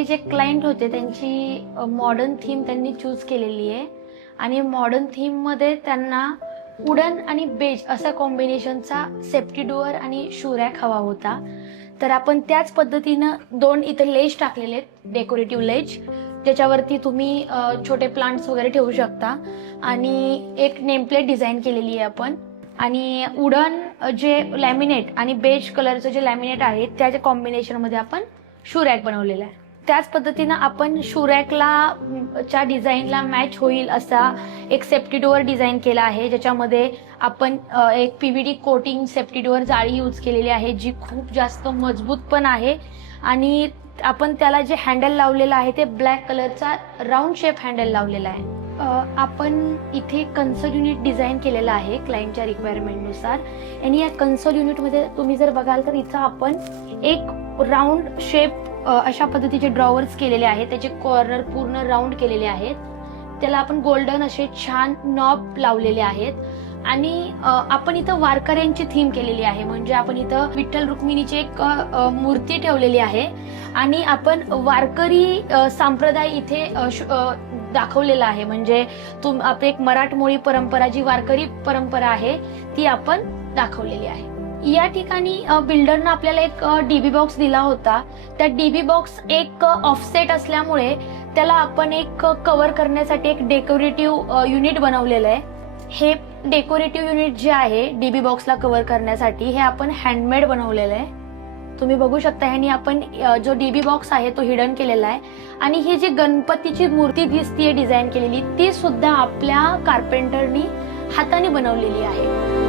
हे जे क्लायंट होते त्यांची मॉडर्न थीम त्यांनी चूज केलेली आहे आणि मॉडर्न थीममध्ये त्यांना वुडन आणि बेज असा कॉम्बिनेशनचा सेफ्टी डोअर आणि शू रॅक हवा होता. तर आपण त्याच पद्धतीनं 2 इथे लेज टाकलेले आहेत, डेकोरेटिव्ह लेज, ज्याच्यावरती तुम्ही छोटे प्लांट्स वगैरे ठेवू शकता. आणि एक नेमप्लेट डिझाईन केलेली आहे आपण. आणि वुडन जे लॅमिनेट आणि बेज कलरचं जे लॅमिनेट आहे त्याच्या कॉम्बिनेशनमध्ये आपण शू रॅक बनवलेला आहे. त्याच पद्धतीनं आपण शू रॅकला च्या डिझाईनला मॅच होईल असा एक सेफ्टी डोअर डिझाईन केला आहे, ज्याच्यामध्ये आपण एक पीव्हीडी कोटिंग सेफ्टी डोअर जाळी यूज केलेली आहे, जी खूप जास्त मजबूत पण आहे. आणि आपण त्याला जे हँडल लावलेलं आहे ते ब्लॅक कलरचा राऊंड शेप हँडल लावलेला आहे. आपण इथे कन्सोल युनिट डिझाईन केलेलं आहे क्लायंटच्या रिक्वायरमेंटनुसार. आणि या कन्सोल युनिटमध्ये तुम्ही जर बघाल तर इथं आपण एक राऊंड शेप अशा पद्धतीचे ड्रॉवर्स केलेले आहेत, त्याचे कॉर्नर पूर्ण राऊंड केलेले आहेत. त्याला आपण गोल्डन असे छान नॉब लावलेले आहेत. आणि आपण इथं वारकऱ्यांची थीम केलेली आहे, म्हणजे आपण इथं विठ्ठल रुक्मिणीची एक मूर्ती ठेवलेली आहे आणि आपण वारकरी संप्रदाय इथे दाखवलेला आहे. म्हणजे आपली एक मराठमोळी परंपरा, जी वारकरी परंपरा आहे ती आपण दाखवलेली आहे. या ठिकाणी बिल्डरनं आपल्याला एक डीबी बॉक्स दिला होता. त्या डीबी बॉक्स एक ऑफसेट असल्यामुळे त्याला आपण एक कव्हर करण्यासाठी एक डेकोरेटिव्ह युनिट बनवलेलं आहे. हे डेकोरेटिव्ह युनिट जे आहे डीबी बॉक्सला कव्हर करण्यासाठी, हे आपण हँडमेड बनवलेलं आहे. तुम्ही बघू शकता ह्यानी आपण जो डीबी बॉक्स आहे तो हिडन केलेला आहे. आणि ही जी गणपतीची मूर्ती दिसतीये डिझाईन केलेली, ती सुद्धा आपल्या कार्पेंटरनी हाताने बनवलेली आहे.